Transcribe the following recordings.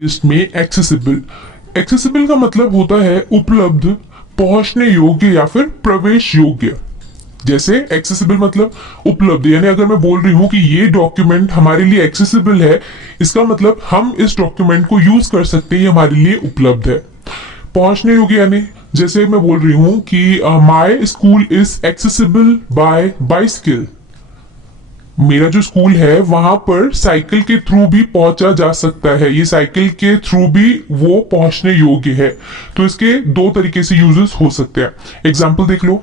List में accessible. Accessible का मतलब होता है उपलब्ध, पहुंचने योग्य या फिर प्रवेश योग्य। जैसे एक्सेसिबल मतलब उपलब्ध, यानी अगर मैं बोल रही हूं कि ये डॉक्यूमेंट हमारे लिए एक्सेसिबल है, इसका मतलब हम इस डॉक्यूमेंट को यूज कर सकते हैं, ये हमारे लिए उपलब्ध है। पहुंचने योग्य यानी जैसे मैं बोल रही हूं कि my school is accessible bye bicycle. मेरा जो स्कूल है वहां पर साइकिल के थ्रू भी पहुंचा जा सकता है, ये साइकिल के थ्रू भी वो पहुंचने योग्य है। तो इसके दो तरीके से यूजेस हो सकते हैं। एग्जाम्पल देख लो,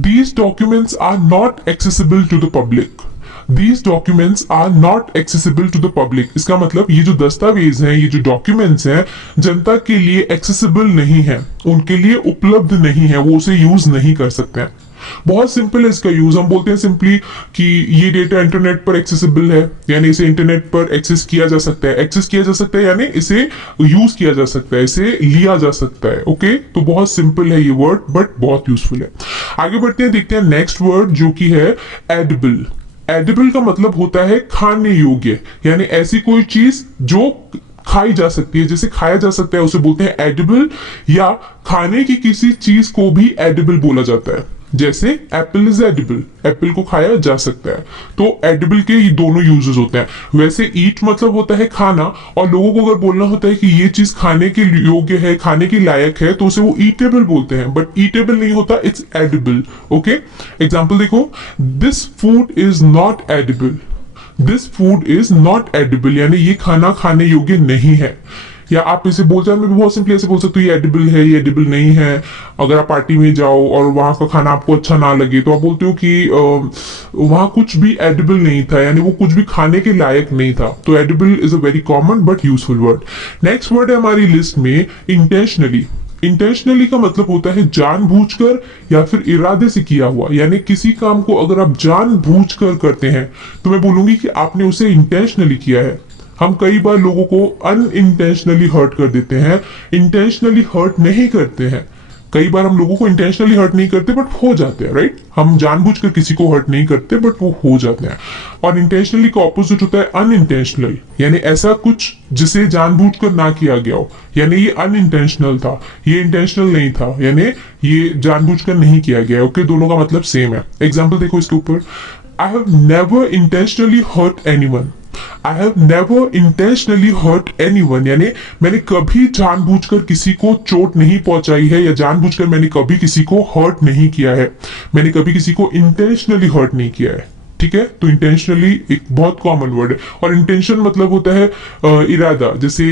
these documents are not accessible to the public. These documents are not accessible to the public। इसका मतलब ये जो दस्तावेज हैं, ये जो डॉक्यूमेंट्स हैं, जनता के लिए एक्सेसिबल नहीं है, उनके लिए उपलब्ध नहीं है, वो उसे यूज नहीं कर सकते हैं। बहुत सिंपल है इसका यूज। हम बोलते हैं सिंपली कि ये डेटा इंटरनेट पर एक्सेसिबल है, यानी इसे इंटरनेट पर एक्सेस किया जा सकता है। एक्सेस किया जा सकता है यानी इसे यूज किया जा सकता है, इसे लिया जा सकता है। ओके, तो बहुत सिंपल है ये वर्ड, बट बहुत यूजफुल है। आगे बढ़ते हैं, देखते हैं नेक्स्ट वर्ड जो कि है एडिबल। एडिबल का मतलब होता है खाने योग्य, यानी ऐसी कोई चीज जो खाई जा सकती है, जिसे खाया जा सकता है, उसे बोलते हैं एडिबल। या खाने की किसी चीज को भी एडिबल बोला जाता है। जैसे एप्पल इज एडिबल, एप्पल को खाया जा सकता है। तो एडिबल के ये दोनों यूजेस होते हैं। वैसे ईट मतलब होता है खाना, और लोगों को अगर बोलना होता है कि ये चीज खाने के योग्य है, खाने के लायक है, तो उसे वो ईटेबल बोलते हैं। बट ईटेबल नहीं होता, इट्स एडिबल। ओके, एग्जाम्पल देखो, this food is not edible. This food is not edible यानी ये खाना खाने योग्य नहीं है। या आप इसे बोलचाल में भी बहुत सिंपली ऐसे बोल सकते हो, ये एडिबल है, ये एडिबल नहीं है। अगर आप पार्टी में जाओ और वहां का खाना आपको अच्छा ना लगे, तो आप बोलते हो कि वहां कुछ भी एडिबल नहीं था, यानी वो कुछ भी खाने के लायक नहीं था। तो edible is a very common but useful word. Next word है हमारी लिस्ट में इंटेंशनली। इंटेंशनली का मतलब होता है जानबूझकर या फिर इरादे से किया हुआ, यानी किसी काम को अगर आप जानबूझकर करते हैं तो मैं बोलूंगी कि आपने उसे इंटेंशनली किया है। हम कई बार लोगों को अनइंटेंशनली हर्ट कर देते हैं, इंटेंशनली हर्ट नहीं करते हैं। कई बार हम लोगों को इंटेंशनली हर्ट नहीं करते बट हो जाते हैं, राइट। हम जानबूझकर किसी को हर्ट नहीं करते बट वो हो जाते हैं। और इंटेंशनली का ऑपोजिट होता है अनइंटेंशनल, यानी ऐसा कुछ जिसे जानबूझकर ना किया गया हो, यानी ये अनइंटेंशनल था, ये इंटेंशनल नहीं था, यानी ये जानबूझकर नहीं किया गया। ओके, दोनों का मतलब सेम है। एग्जाम्पल देखो इसके ऊपर, I have never intentionally hurt anyone. I have never intentionally hurt anyone, यानी मैंने कभी जानबूझकर किसी को चोट नहीं पहुंचाई है, या जानबूझकर मैंने कभी किसी को हर्ट नहीं किया है। मैंने कभी किसी को इंटेंशनली हर्ट नहीं किया है। ठीक है, तो इंटेंशनली एक बहुत कॉमन वर्ड है। और इंटेंशन मतलब होता है इरादा। जैसे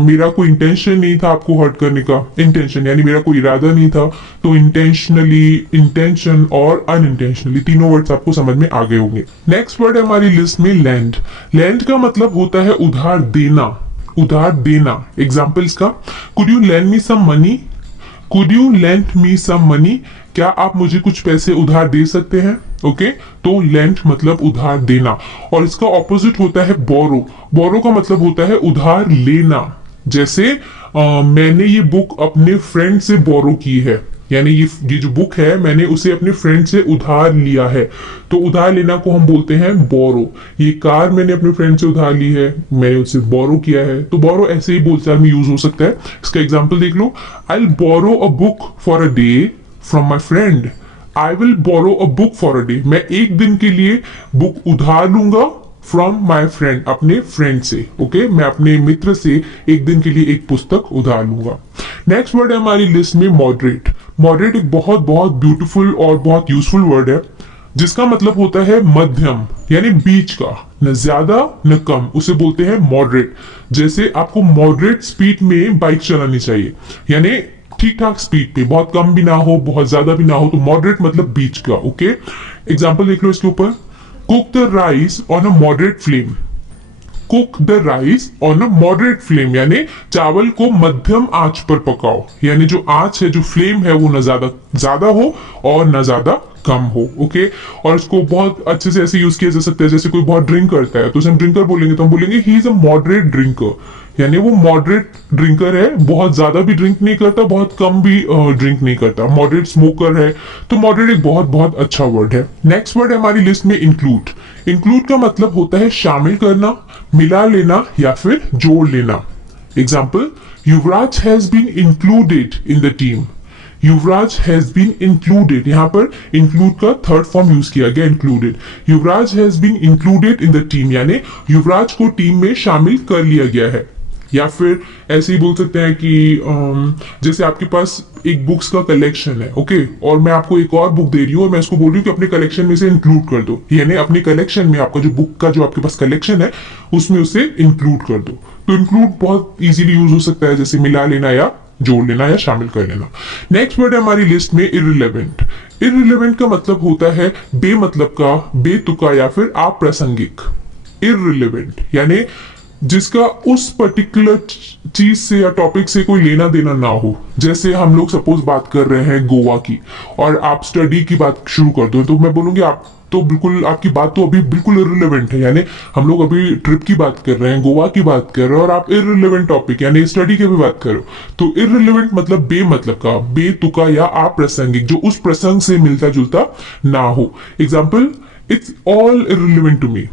मेरा कोई इंटेंशन नहीं था आपको हर्ट करने का, इंटेंशन यानी मेरा कोई इरादा नहीं था। तो इंटेंशनली, इंटेंशन और अनइंटेंशनली तीनों वर्ड्स आपको समझ में आ गए होंगे। नेक्स्ट वर्ड है हमारी लिस्ट में लैंड। लैंड का मतलब होता है उधार देना, उधार देना। एग्जाम्पल्स का, could you lend me some money. Could you lend me some money, क्या आप मुझे कुछ पैसे उधार दे सकते हैं। ओके, तो लैंड मतलब उधार देना। और इसका ऑपोजिट होता है बोरो। बोरो का मतलब होता है उधार लेना। जैसे मैंने ये बुक अपने फ्रेंड से बोरो की है, यानी ये जो बुक है मैंने उसे अपने फ्रेंड से उधार लिया है। तो उधार लेना को हम बोलते हैं बोरो। ये कार मैंने अपने फ्रेंड से उधार ली है, मैंने उससे बोरो किया है। तो बोरो ऐसे ही बोलचाल में यूज हो सकता है। इसका एग्जांपल देख लो, I will borrow a book for a day from my friend. I will borrow a book for a day, मैं एक दिन के लिए बुक उधार लूंगा फ्रॉम माई फ्रेंड, अपने फ्रेंड से। ओके, मैं अपने मित्र से एक दिन के लिए एक पुस्तक उधार लूंगा। नेक्स्ट वर्ड है हमारी लिस्ट में मॉडरेट। मॉडरेट एक बहुत बहुत ब्यूटीफुल और बहुत यूजफुल वर्ड है, जिसका मतलब होता है मध्यम, यानी बीच का, न ज्यादा न कम, उसे बोलते हैं मॉडरेट। जैसे आपको मॉडरेट स्पीड में बाइक चलानी चाहिए, यानी ठीक ठाक स्पीड पे, बहुत कम भी ना हो बहुत ज्यादा भी ना हो। तो मॉडरेट मतलब बीच का। ओके, एग्जाम्पल देख लो इसके ऊपर, cook the rice on a moderate flame. Cook the rice on a moderate flame, यानी चावल को मध्यम आंच पर पकाओ, यानी जो आंच है, जो फ्लेम है, वो न ज्यादा हो और न ज्यादा कम हो। ओके, और इसको बहुत अच्छे से ऐसे यूज किया जा सकता है। जैसे कोई बहुत ड्रिंक करता है तो उसे हम ड्रिंकर बोलेंगे, तो हम बोलेंगे he is a moderate drinker, यानी वो मॉडरेट ड्रिंकर है, बहुत ज्यादा भी ड्रिंक नहीं करता, बहुत कम भी ड्रिंक नहीं करता। मॉडरेट स्मोकर है। तो मॉडरेट एक बहुत बहुत अच्छा वर्ड है। नेक्स्ट वर्ड है हमारी लिस्ट में इंक्लूड। इंक्लूड का मतलब होता है शामिल करना, मिला लेना या फिर जोड़ लेना। Example, Yuvraj has been included in the team. Yuvraj has been included, यहां पर इंक्लूड का थर्ड फॉर्म यूज किया गया, included. Yuvraj has been included in the team, यानी युवराज को टीम में शामिल कर लिया गया है। या फिर ऐसे ही बोल सकते हैं कि जैसे आपके पास एक बुक्स का कलेक्शन है, ओके, और मैं आपको एक और बुक दे रही हूँ और मैं इसको बोल रही हूँ कि अपने कलेक्शन में से इंक्लूड कर दो, यानी अपने कलेक्शन में आपका जो बुक का जो आपके पास कलेक्शन है उसमें उसे इंक्लूड कर दो। तो इंक्लूड बहुत इजीली यूज हो सकता है, जैसे मिला लेना या जोड़ लेना या शामिल कर लेना। नेक्स्ट वर्ड है हमारी लिस्ट में इररिलेवेंट। इररिलेवेंट का मतलब होता है बेमतलब का, बेतुका या फिर अप्रासंगिक। इररिलेवेंट यानी जिसका उस पर्टिकुलर चीज से या टॉपिक से कोई लेना देना ना हो। जैसे हम लोग सपोज बात कर रहे हैं गोवा की और आप स्टडी की बात शुरू कर दो, तो मैं बोलूंगी आप तो बिल्कुल, आपकी बात तो अभी बिल्कुल इररिलेवेंट है, यानी हम लोग अभी ट्रिप की बात कर रहे हैं, गोवा की बात कर रहे हैं और आप इररिलेवेंट टॉपिक यानी स्टडी की भी बात करो। तो इररिलेवेंट मतलब बेमतलब का, बेतुका या अप्रासंगिक, जो उस प्रसंग से मिलता जुलता ना हो। Example, it's all irrelevant to me.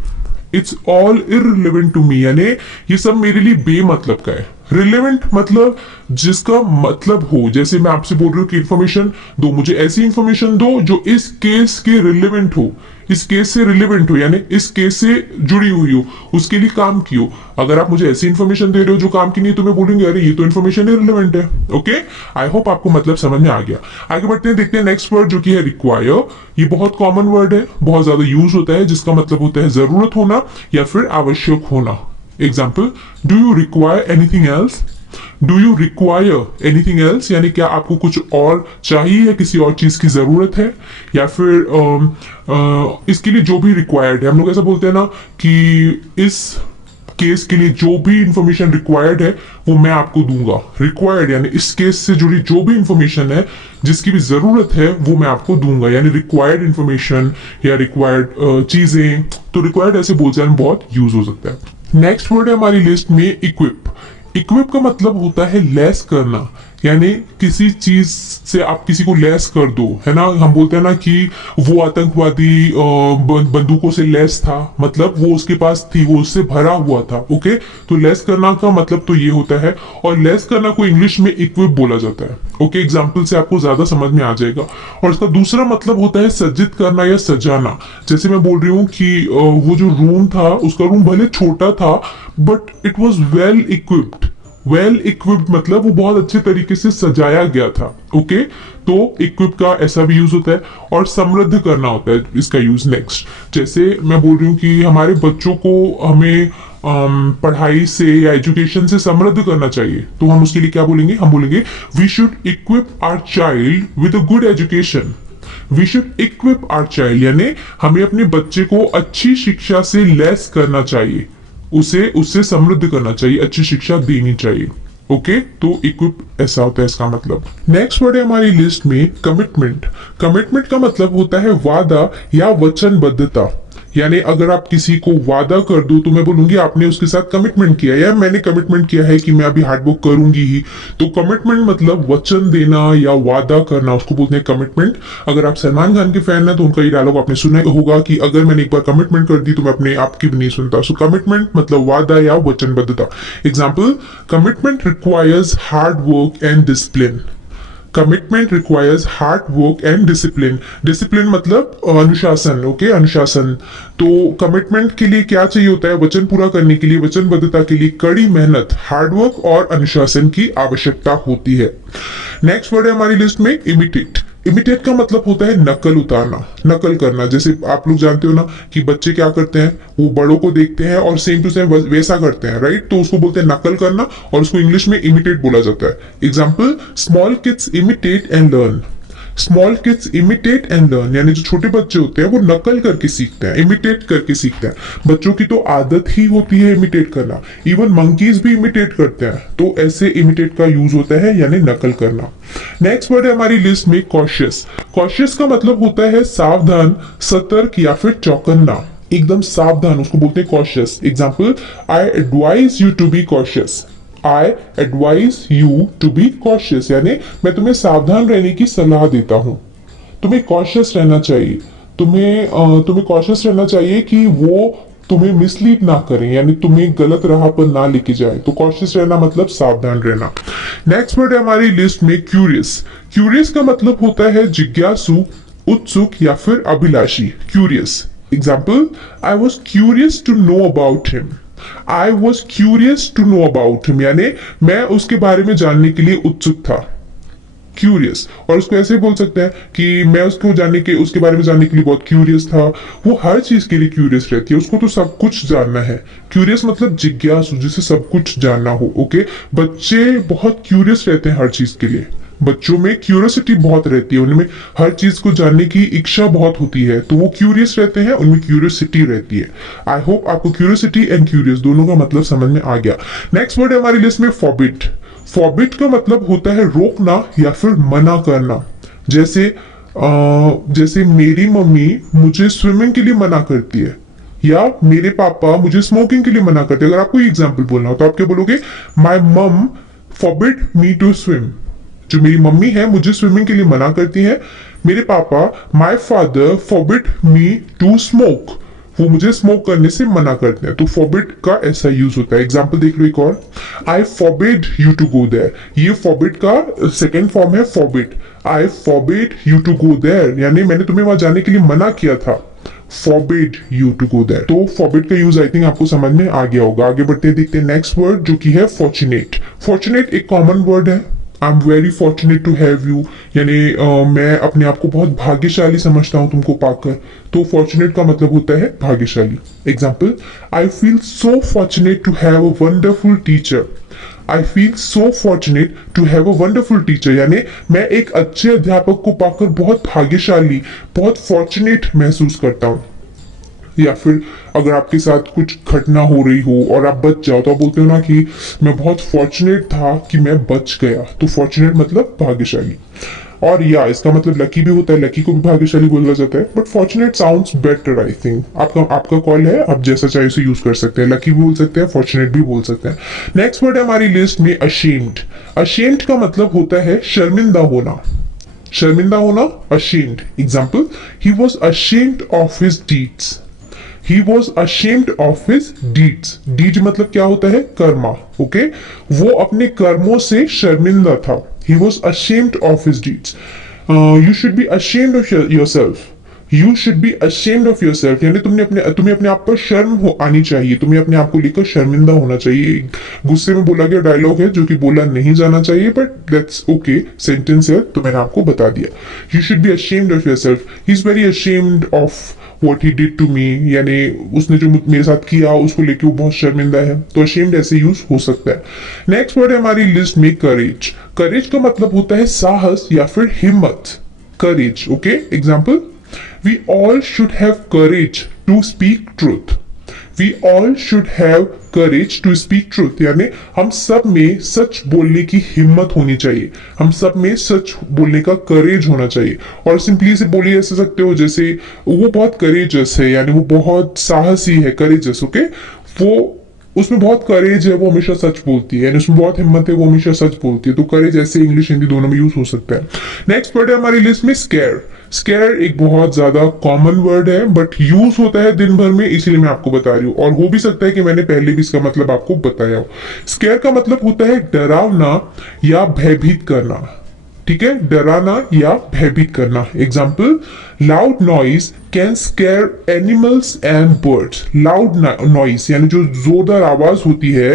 It's all irrelevant to me यानी ये सब मेरे लिए बेमतलब का है। रिलेवेंट मतलब जिसका मतलब हो। जैसे मैं आपसे बोल रही हूँ कि इंफॉर्मेशन दो, मुझे ऐसी इंफॉर्मेशन दो जो इस केस के रिलेवेंट हो, इस केस से रिलेवेंट हो, यानी इस केस से जुड़ी हुई हो, उसके लिए काम की हो। अगर आप मुझे ऐसी इंफॉर्मेशन दे रहे हो जो काम की नहीं, तो मैं बोलूंगी अरे ये तो इंफॉर्मेशन इररिलेवेंट है। ओके, आई होप आपको मतलब समझ में आ गया। आगे बढ़ते हैं, देखते हैं नेक्स्ट वर्ड जो कि है रिक्वायर। ये बहुत कॉमन वर्ड है, बहुत ज्यादा यूज होता है, जिसका मतलब होता है जरूरत होना या फिर आवश्यक होना। Example, do you require anything else. Do you require anything else यानी क्या आपको कुछ और चाहिए या किसी और चीज की जरूरत है, या फिर इसके लिए जो भी रिक्वायर्ड है। हम लोग ऐसा बोलते हैं ना कि इस केस के लिए जो भी इंफॉर्मेशन रिक्वायर्ड है वो मैं आपको दूंगा। रिक्वायर्ड यानी इस केस से जुड़ी जो भी इंफॉर्मेशन है, जिसकी भी जरूरत है, वो मैं आपको दूंगा, यानी रिक्वायर्ड इंफॉर्मेशन या रिक्वायर्ड चीजें। तो रिक्वायर्ड ऐसे बोलते हैं बहुत यूज हो सकता है। नेक्स्ट वर्ड है हमारी लिस्ट में इक्विप। इक्विप का मतलब होता है लैस करना, यानी किसी चीज से आप किसी को लैस कर दो, है ना। हम बोलते हैं ना कि वो आतंकवादी बंदूकों से लैस था, मतलब वो उसके पास थी, वो उससे भरा हुआ था। ओके, तो लैस करना का मतलब तो ये होता है, और लैस करना को इंग्लिश में इक्विप बोला जाता है। ओके, एग्जाम्पल से आपको ज्यादा समझ में आ जाएगा। और इसका दूसरा मतलब होता है सज्जित करना या सजाना। जैसे मैं बोल रही हूँ कि वो जो रूम था, उसका रूम भले छोटा था but it was well equipped. Well equipped मतलब वो बहुत अच्छे तरीके से सजाया गया था। ओके, तो इक्विप का ऐसा भी यूज होता है। और समृद्ध करना होता है इसका यूज। नेक्स्ट, जैसे मैं बोल रही हूँ कि हमारे बच्चों को हमें पढ़ाई से या एजुकेशन से समृद्ध करना चाहिए, तो हम उसके लिए क्या बोलेंगे, हम बोलेंगे we should equip our child with a good education. We should equip our child यानी हमें अपने बच्चे को अच्छी शिक्षा से लैस करना चाहिए, उसे उससे समृद्ध करना चाहिए, अच्छी शिक्षा देनी चाहिए। ओके, तो इक्विप ऐसा होता है इसका मतलब। नेक्स्ट वर्ड है हमारी लिस्ट में कमिटमेंट। कमिटमेंट का मतलब होता है वादा या वचनबद्धता, यानी अगर आप किसी को वादा कर दो तो मैं बोलूंगी आपने उसके साथ कमिटमेंट किया, या मैंने कमिटमेंट किया है कि मैं अभी हार्ड वर्क करूंगी ही। तो कमिटमेंट मतलब वचन देना या वादा करना, उसको बोलते हैं कमिटमेंट। अगर आप सलमान खान के फैन हैं तो उनका ये डायलॉग आपने सुना होगा कि अगर मैंने एक बार कमिटमेंट कर दी तो मैं अपने आपकी भी नहीं सुनता। सो कमिटमेंट मतलब वादा या वचनबद्धता। Example, commitment requires hard work and discipline. Commitment requires hard work and discipline. Discipline मतलब अनुशासन। ओके, अनुशासन। तो कमिटमेंट के लिए क्या चाहिए होता है, वचन पूरा करने के लिए, वचनबद्धता के लिए कड़ी मेहनत, हार्ड वर्क और अनुशासन की आवश्यकता होती है। नेक्स्ट वर्ड है हमारी लिस्ट में इमिटेट। इमिटेट का मतलब होता है नकल उतारना, नकल करना। जैसे आप लोग जानते हो ना कि बच्चे क्या करते हैं, वो बड़ों को देखते हैं और सेम टू सेम वैसा करते हैं, राइट। तो उसको बोलते हैं नकल करना, और उसको इंग्लिश में इमिटेट बोला जाता है। Example, small kids imitate and learn. Small kids imitate and learn यानी जो छोटे बच्चे होते हैं वो नकल करके सीखते हैं, इमिटेट करके सीखते हैं। बच्चों की तो आदत ही होती है इमिटेट करना, इवन मंकीज भी इमिटेट करते हैं। तो ऐसे इमिटेट का यूज होता है यानी नकल करना। नेक्स्ट वर्ड है हमारी लिस्ट में कॉशियस। कॉशियस का मतलब होता है सावधान, सतर्क या फिर चौकन्ना, एकदम सावधान, उसको बोलते हैं cautious. Example, I advise you to be cautious. I advise you to be cautious यानी मैं तुम्हें सावधान रहने की सलाह देता हूं। तुम्हें कॉशियस रहना चाहिए, तुम्हें कॉशियस रहना चाहिए कि वो तुम्हें मिसलीड ना करें, यानी तुम्हें गलत राह पर ना लेके जाए। तो कॉशियस रहना मतलब सावधान रहना। नेक्स्ट वर्ड है हमारी लिस्ट में क्यूरियस। क्यूरियस का मतलब होता है जिज्ञासु, उत्सुक या फिर अभिलाषी। Curious example, I was curious to know about him. I was curious to know about him यानी मैं उसके बारे में जानने के लिए उत्सुक था। क्यूरियस, और उसको ऐसे बोल सकते हैं कि मैं उसके बारे में जानने के लिए बहुत क्यूरियस था। वो हर चीज के लिए क्यूरियस रहती है, उसको तो सब कुछ जानना है। क्यूरियस मतलब जिज्ञासु, जिसे सब कुछ जानना हो। ओके, बच्चे बहुत क्यूरियस रहते हैं हर चीज के लिए। बच्चों में क्यूरियोसिटी बहुत रहती है, उनमें हर चीज को जानने की इच्छा बहुत होती है, तो वो क्यूरियस रहते हैं, उनमें क्यूरियोसिटी रहती है। आई होप आपको क्यूरियोसिटी एंड क्यूरियस दोनों का मतलब समझ में आ गया। नेक्स्ट वर्ड है हमारी लिस्ट में फॉरबिड। फॉरबिड का मतलब होता है रोकना या फिर मना करना। जैसे मेरी मम्मी मुझे स्विमिंग के लिए मना करती है, या मेरे पापा मुझे स्मोकिंग के लिए मना करते हैं। अगर आपको एग्जाम्पल बोलना हो तो आप क्या बोलोगे, माई मम फॉरबिड मी टू स्विम। जो मेरी मम्मी है मुझे स्विमिंग के लिए मना करती है। मेरे पापा my father forbid me to smoke, वो मुझे स्मोक करने से मना करते हैं। तो फॉरबिड का ऐसा यूज होता है। एग्जाम्पल देख लो एक और, I forbid you to go there. ये फॉरबिड का सेकेंड फॉर्म है forbid. I forbid you to go there यानी मैंने तुम्हें वहां जाने के लिए मना किया था। Forbid you to go there. तो फॉरबिड का यूज आई थिंक आपको समझ में आ गया होगा। आगे बढ़ते देखते हैं नेक्स्ट वर्ड जो कि है फॉर्चुनेट। फॉर्चुनेट एक कॉमन वर्ड है। I am very fortunate to have you यानी मैं अपने आप को बहुत भाग्यशाली समझता हूं तुमको पाकर। तो फॉर्चुनेट का मतलब होता है भाग्यशाली। Example, I feel so fortunate to have a wonderful teacher. I feel so fortunate to have a wonderful teacher यानी मैं एक अच्छे अध्यापक को पाकर बहुत भाग्यशाली, बहुत फॉर्चुनेट महसूस करता हूँ। या फिर अगर आपके साथ कुछ घटना हो रही हो और आप बच जाओ तो आप बोलते हो ना कि मैं बहुत फॉर्चुनेट था कि मैं बच गया। तो फॉर्चुनेट मतलब भाग्यशाली। और या इसका मतलब लकी भी होता है, लकी को भी भाग्यशाली बोला जाता है, but fortunate sounds better I think. आपका कॉल है, आप जैसा चाहे उसे यूज कर सकते हैं। लकी भी बोल सकते हैं, फॉर्चुनेट भी बोल सकते हैं। नेक्स्ट वर्ड है हमारी लिस्ट में अशेम्ड। अशेम्ड का मतलब होता है शर्मिंदा होना। शर्मिंदा होना, ashamed. Example, he was ashamed of his deeds. He was ashamed of his deeds. Deed मतलब क्या होता है, कर्मा। ओके, वो अपने कर्मों से शर्मिंदा था। He was ashamed of his deeds. You should be ashamed of yourself. You should be ashamed of yourself. यानी तुम्हें अपने आप पर शर्म आनी चाहिए, तुम्हें अपने आप को लेकर शर्मिंदा होना चाहिए। गुस्से में बोला गया डायलॉग है जो कि बोला नहीं जाना चाहिए, बट दैट्स ओके। सेंटेंस है तो मैंने आपको बता दिया। You should be ashamed of yourself. He's very ashamed of what he did to me यानी उसने जो मेरे साथ किया उसको लेके वो बहुत शर्मिंदा है। तो ashamed ऐसे यूज हो सकता है। नेक्स्ट वर्ड है हमारी लिस्ट में करेज। करेज का मतलब होता है साहस या फिर हिम्मत। Courage, okay. Example, we all should have courage to speak truth. We all should have courage to speak truth यानी हम सब में सच बोलने की हिम्मत होनी चाहिए, हम सब में सच बोलने का करेज होना चाहिए। और सिंपली से बोलिए ऐसे सकते हो जैसे वो बहुत करेजस है यानी वो बहुत साहसी है, करेजस। ओके, वो उसमें बहुत करेज है, वो हमेशा सच बोलती है, यानी उसमें बहुत हिम्मत है, वो हमेशा सच बोलती है। तो करेज ऐसे इंग्लिश हिंदी दोनों में यूज हो सकता है। नेक्स्ट वर्ड है हमारी लिस्ट में स्केयर। स्केयर एक बहुत ज्यादा कॉमन वर्ड है बट यूज होता है दिन भर में, इसीलिए मैं आपको बता रही हूँ। और हो भी सकता है कि मैंने पहले भी इसका मतलब आपको बताया हो। स्केयर का मतलब होता है डरावना या भयभीत करना। ठीक है, डराना या भयभीत करना। Example, loud noise can square animals and birds. Loud noise यानी जो जोरदार आवाज होती है,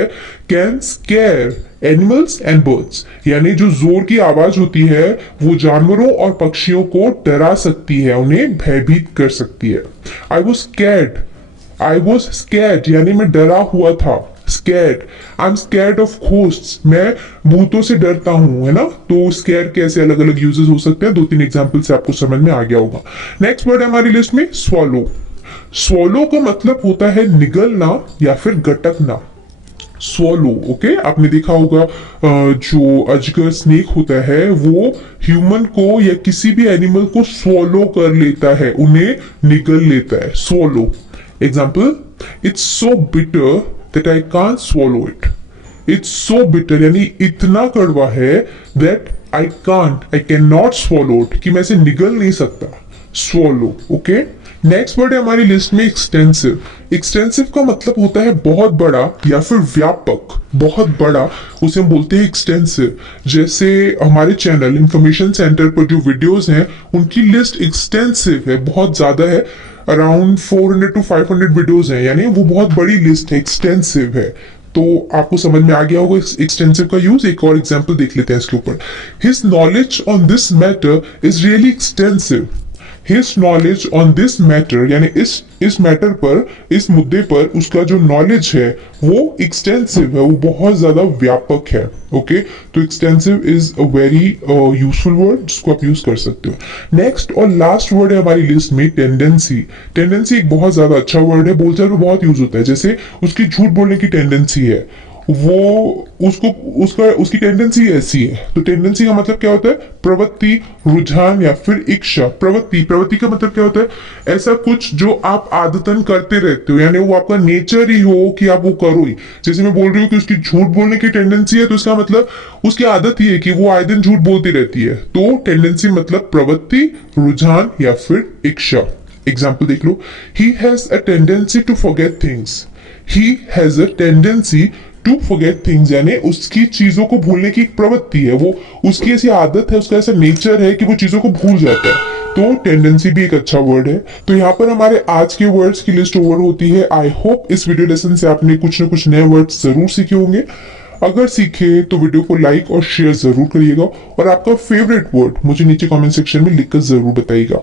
can square animals and birds यानी जो जोर की आवाज होती है वो जानवरों और पक्षियों को डरा सकती है, उन्हें भयभीत कर सकती है। आई वॉज स्कैर्ड यानी मैं डरा हुआ था। Scared, I am scared of ghosts, मैं भूतों से डरता हूं, है ना। तो स्कैर के ऐसे अलग अलग यूजेस हो सकते हैं। 2-3 एग्जाम्पल से आपको समझ में आ गया होगा। नेक्स्ट वर्ड है हमारी लिस्ट में स्वॉलो। स्वॉलो का मतलब होता है निगलना या फिर गटकना। Swallow, okay. आपने देखा होगा जो अजगर स्नेक होता है वो ह्यूमन को या किसी भी एनिमल को स्वॉलो कर लेता है, उन्हें निगल लेता है। Swallow. Example, it's so bitter that I can't swallow it. It's so bitter यानी इतना कड़वा है that I cannot swallow it कि मैं इसे निगल नहीं सकता। Swallow, okay? नेक्स्ट वर्ड है हमारी लिस्ट में एक्सटेंसिव। एक्सटेंसिव का मतलब होता है बहुत बड़ा या फिर व्यापक, बहुत बड़ा, उसे हम बोलते हैं एक्सटेंसिव। जैसे हमारे चैनल इंफॉर्मेशन सेंटर पर जो वीडियोस हैं उनकी लिस्ट एक्सटेंसिव है, बहुत ज्यादा है, अराउंड 400 to 500 वीडियोस हैं, यानी वो बहुत बड़ी लिस्ट है, एक्सटेंसिव है। तो आपको समझ में आ गया होगा एक्सटेंसिव का यूज। एक और एग्जांपल देख लेते हैं इसके ऊपर। His knowledge on this matter is really extensive. His knowledge on this matter, यानी इस मैटर पर, इस मुद्दे पर उसका जो नॉलेज है वो एक्सटेंसिव है, वो बहुत ज्यादा व्यापक है। ओके, तो extensive is a very useful word जिसको आप यूज कर सकते हो। नेक्स्ट और लास्ट वर्ड है हमारी लिस्ट में टेंडेंसी। टेंडेंसी एक बहुत ज्यादा अच्छा वर्ड है, बोलचाल में बहुत यूज होता है। जैसे उसकी झूठ बोलने की टेंडेंसी है, वो उसकी टेंडेंसी ऐसी है। तो टेंडेंसी का मतलब क्या होता है? प्रवृत्ति, रुझान या फिर इच्छा। प्रवृत्ति का मतलब क्या होता है? ऐसा कुछ जो आप आदतन करते रहते हो, यानी वो आपका नेचर ही हो कि आप वो करो ही। जैसे मैं बोल रही हूँ कि उसकी झूठ बोलने की टेंडेंसी है, तो इसका मतलब उसकी आदत ही है कि वो आए दिन झूठ बोलती रहती है। तो टेंडेंसी मतलब प्रवृत्ति, रुझान या फिर इच्छा। एग्जाम्पल देख लो, he has a tendency to forget things. He has a tendency to forget things, यानी उसकी चीजों को भूलने की एक प्रवृत्ति है, वो उसकी ऐसी आदत है, उसका ऐसा नेचर है कि वो चीजों को भूल जाता है। तो टेंडेंसी भी एक अच्छा वर्ड है। तो यहाँ पर हमारे आज के वर्ड्स की लिस्ट ओवर होती है। आई होप इस वीडियो लेसन से आपने कुछ ना कुछ नए वर्ड्स जरूर सीखे होंगे। अगर सीखे तो वीडियो को लाइक और शेयर जरूर करिएगा, और आपका फेवरेट वर्ड मुझे नीचे कमेंट सेक्शन में लिखकर जरूर बताइएगा।